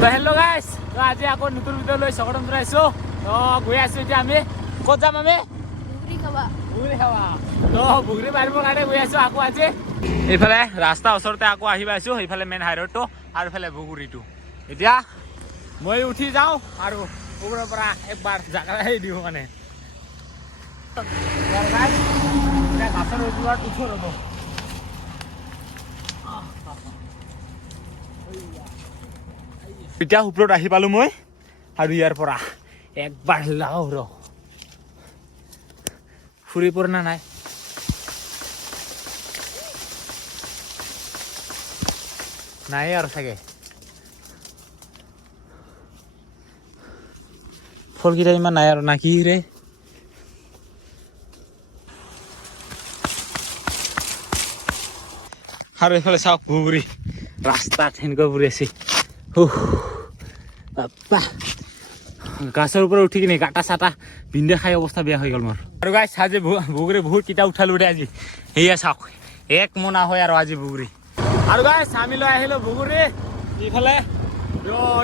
তো হেল্ল' গাইছ, তো আজি আকৌ নতুন ভিডিঅ' লৈ স্বাগতম জনাইছোঁ। তো গৈ আছোঁ এতিয়া আমি ক'ত যাম? আমি বুগুৰি খাবা। তো বুগুৰি মাৰিবৰ কাৰণে গৈ আছোঁ আকৌ আজি। এইফালে ৰাস্তাৰ ওচৰতে আকৌ আহি পাইছোঁ, সেইফালে মেইন হাইৰোডটো আৰু এইফালে বুগুৰিটো। এতিয়া মই উঠি যাওঁ আৰু ওপৰৰ পৰা একবাৰ জাগাই দিওঁ মানে গাছৰ ওপৰত উঠো ৰ'ব। এতিয়া ওপৰত আহি পালোঁ মই আৰু ইয়াৰ পৰা একবাৰ লাও ৰ ফুৰি পৰে না নাই। নাই আৰু চাগে ফলকেইটা ইমান নাই আৰু না কি ৰে। আৰু এইফালে চাওক বুগুৰি ৰাস্তাত সেনেকুৱা ফুৰি আছে। গাছৰ ওপৰত উঠি কিনে গাটা চাটা বিন্ধে খাই অৱস্থা বেয়া হৈ গ'ল মোৰ। আৰু গাইছ আজি বুগুৰি বহুত কিটা উঠালো দে আজি। সেয়া চাওক এক মোনা হয় আৰু আজি বুগুৰি। আৰু গাইছ আমি লৈ আহিলোঁ বুগুৰি ইফালে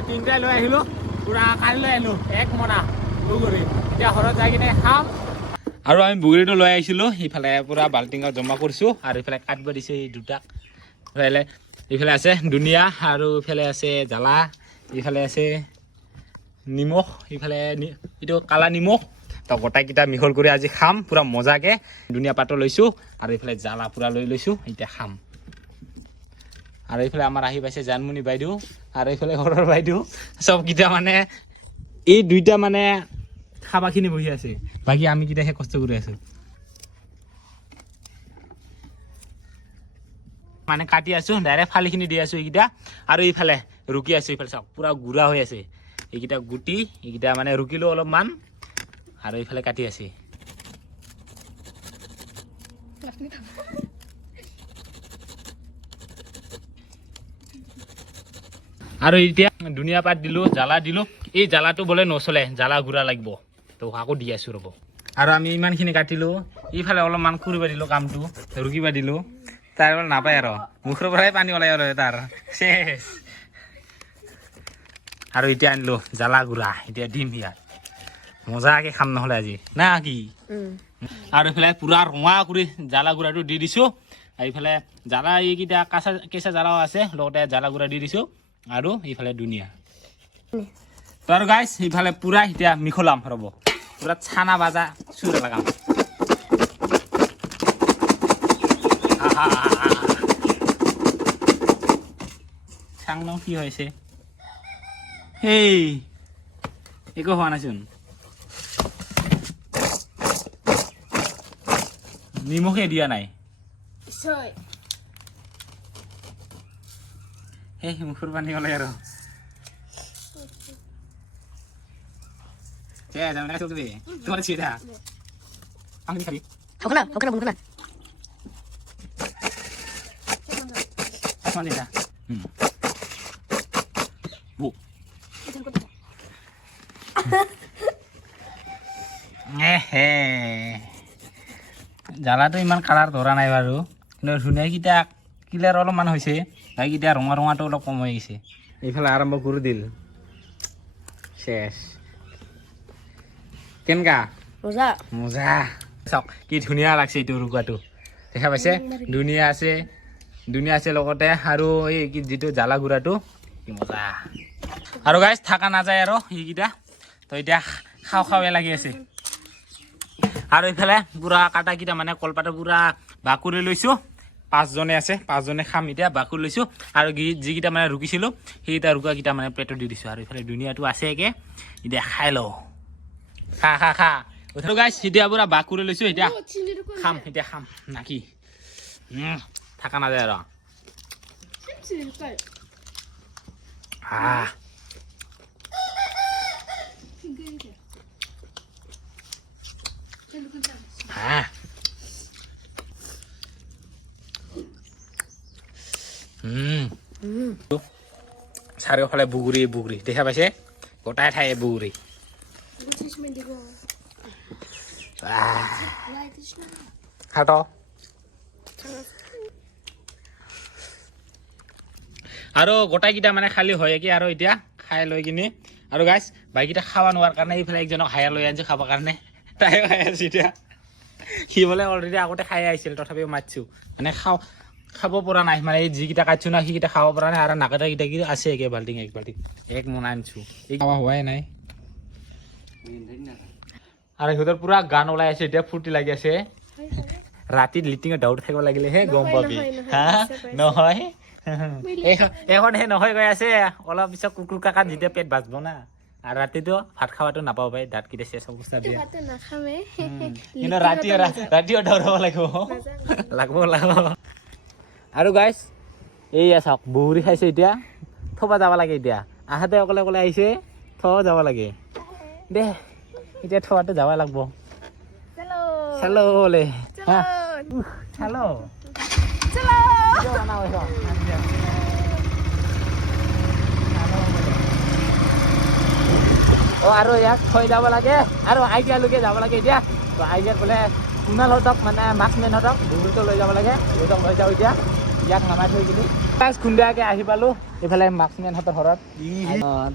তিনিটাই লৈ আহিলোঁ পুৰা কালি লৈ আহিলোঁ এক মোনা বুগুৰি। এতিয়া ঘৰত যাই কিনে খাম। আৰু আমি বুগুৰিটো লৈ আহিছিলোঁ ইফালে পুৰা বাল্টিঙত জমা কৰিছোঁ আৰু ইফালে কাটিব দিছে এই দুটাক। ইফালে আছে ধুনীয়া আৰু ইফালে আছে জ্বালা, ইফালে আছে নিমখ, ইফালে এইটো কালা নিমখ। তো গোটাইকেইটা মিহল কৰি আজি খাম পুৰা মজাকে। ধুনীয়া পাতো লৈছোঁ আৰু এইফালে জ্বালা পুৰা লৈ লৈছোঁ, এতিয়া খাম। আৰু এইফালে আমাৰ আহি পাইছে জানমণি বাইদেউ আৰু এইফালে ঘৰৰ বাইদেউ চবকেইটা মানে এই দুইটা মানে খাবাখিনি বহি আছে, বাকী আমি কেইটাহে কষ্ট কৰি আছোঁ। মানে কাটি আছোঁ ডাইৰেক্ট ফালিখিনি দি আছোঁ এইকেইটা আৰু এইফালে ৰুকি আছোঁ। এইফালে চাওক পুৰা গুড়া হৈ আছে এইকেইটা গুটি, এইকেইটা মানে ৰুকিলোঁ অলপমান আৰু এইফালে কাটি আছে। আৰু এতিয়া ধুনীয়া পাত দিলোঁ, জ্বালা দিলোঁ। এই জ্বালাটো বোলে নচলে, জ্বালা গুড়া লাগিব, তো আকৌ দি আছোঁ ৰ'ব। আৰু আমি ইমানখিনি কাটিলোঁ, এইফালে অলপমান কৰিব দিলোঁ কামটো, ৰুকিব দিলোঁ। তাৰ নাপায় আৰু মুখৰ পৰাই পানী ওলাই আৰু তাৰ শেষ। আৰু এতিয়া আনিলোঁ জ্বালা গুড়া, এতিয়া দিম ইয়াত মজাকে খাম নহ'লে আজি না কি। আৰু এইফালে পুৰা ৰঙা কৰি জ্বালা গুড়াটো দি দিছোঁ। এইফালে জ্বালা এইকেইটা কেঁচা জ্বালাও আছে, লগতে জ্বালা গুড়া দি দিছোঁ আৰু এইফালে ধুনীয়া। তো আৰু গাইছ এইফালে পুৰা এতিয়া মিহলাম ৰ'ব, পুৰা চানা ভাজা চুৰ লগাম। চাং ন কি হৈছে, সেই একো হোৱা নাইচোন। নিমখে দিয়া নাই, সেই মুখৰ পানী ওলাই আৰু তোমার ছিড়া আমি খাবি ওখানে ওখানে ওখানে আসমান এটা বু হে জ্বালাটো ইমান কালাৰ ধৰা নাই বাৰু, কিন্তু ধুনীয়াকেইটা কিলাৰ অলপমান হৈছে, সেইকেইটা ৰঙা ৰঙাটো অলপ কম হৈ গৈছে। এইফালে আৰম্ভ কৰি দিল শেষ। কেনেকা মজা মজা চাওক কি ধুনীয়া লাগছে এইটো ৰুকাটো, দেখা পাইছে ধুনীয়া আছে লগতে আৰু এই যিটো জ্বালা গুড়াটো কি মজা। আৰু গাইছ থাকা নাযায় আৰু এইকেইটা, তো এতিয়া খাওঁ খাওঁৱে লাগি আছে। আৰু এইফালে পুৰা কাটাকেইটা মানে কলপাতৰ পুৰা বাকুৰি লৈছোঁ, পাঁচজনে আছে, পাঁচজনে খাম এতিয়া বাকুৰি লৈছোঁ। আৰু যিকেইটা মানে ৰুকিছিলোঁ সেইকেইটা ৰুকাকেইটা মানে প্লেটত দি দিছোঁ। আৰু এইফালে ধুনীয়াটো আছে একে, এতিয়া খাই লওঁ। খা খা খা উঠো গাইছ, এতিয়া পুৰা বাকুৰি লৈছোঁ, এতিয়া খাম নাকি থাকা নাযায় আৰু চাৰিওফালে বুগুৰি বুগুৰি দেখা পাইছে, গোটাই ঠাই বুগুৰি। খাট আৰু গোটাইকেইটা মানে খালী হয় কি আৰু এতিয়া খাই লৈ কিনি আৰু গাইছ বাইকেইটা খাব নোৱাৰাৰ কাৰণে এইফালে একজনক হায়াৰ লৈ আনিছোঁ খাবৰ কাৰণে তাই খাই আছে এতিয়া সি বোলে অলৰেডি আগতে খাই আহিছিল তথাপিও মাতিছোঁ মানে খাব পৰা নাই মানে এই যিকেইটা কাটিছোঁ না সেইকেইটা খাব পৰা নাই আৰু নাকাটাকেইটা কি আছে এক বাল্টিং এক মোনা আনিছোঁ এই খাব হোৱাই নাই আৰু সিহঁতৰ পুৰা গান ওলাই আছে এতিয়া ফূৰ্তি লাগি আছে ৰাতি লিটিঙত দাউৰি থাকিব লাগিলেহে গম পাবি হা নহয় এখন সেই নহয় গৈ আছে অলপ পিছত কুকুৰ কাকাত যেতিয়া পেট বাজব না আৰু ৰাতিটো ভাত খাৱাটো নাপাব ভাই দাঁতকেইটা চেচ অৱস্থা দিয়া কিন্তু ৰাতিও দাউৰিব লাগিব আৰু গাইছ এইয়া চাওক বগৰী খাইছে এতিয়া থবা যাব লাগে এতিয়া আহাতে অকলে অকলে আহিছে থব যাব লাগে দে এতিয়া থোৱাটো যাব লাগিব চলো বোলে হা চলো আৰু ইয়াক থৈ যাব লাগে আৰু আইডিয়ালৈকে যাব লাগে এতিয়া তো আইডিয়াত বোলে কুণালহঁতক মানে মাক্সমেনহঁতক বগৰীটো লৈ যাব লাগে সিহঁতক লৈ যাওঁ এতিয়া ইয়াক নামাই থৈ কিনি খুন্দিয়াকৈ আহি পালোঁ এইফালে মাক্সমেনহঁতৰ ঘৰত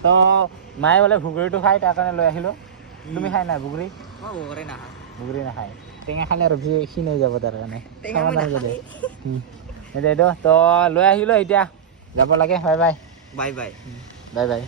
তো মায়ে বোলে ভুগুৰিটো খাই তাৰ কাৰণে লৈ আহিলোঁ তুমি খাই নাই বগৰী বগৰী নাখায় টেঙা খালে আৰু ক্ষীণ হৈ যাব তাৰ কাৰণে তো লৈ আহিলোঁ এতিয়া যাব লাগে bye bye bye bye bye bye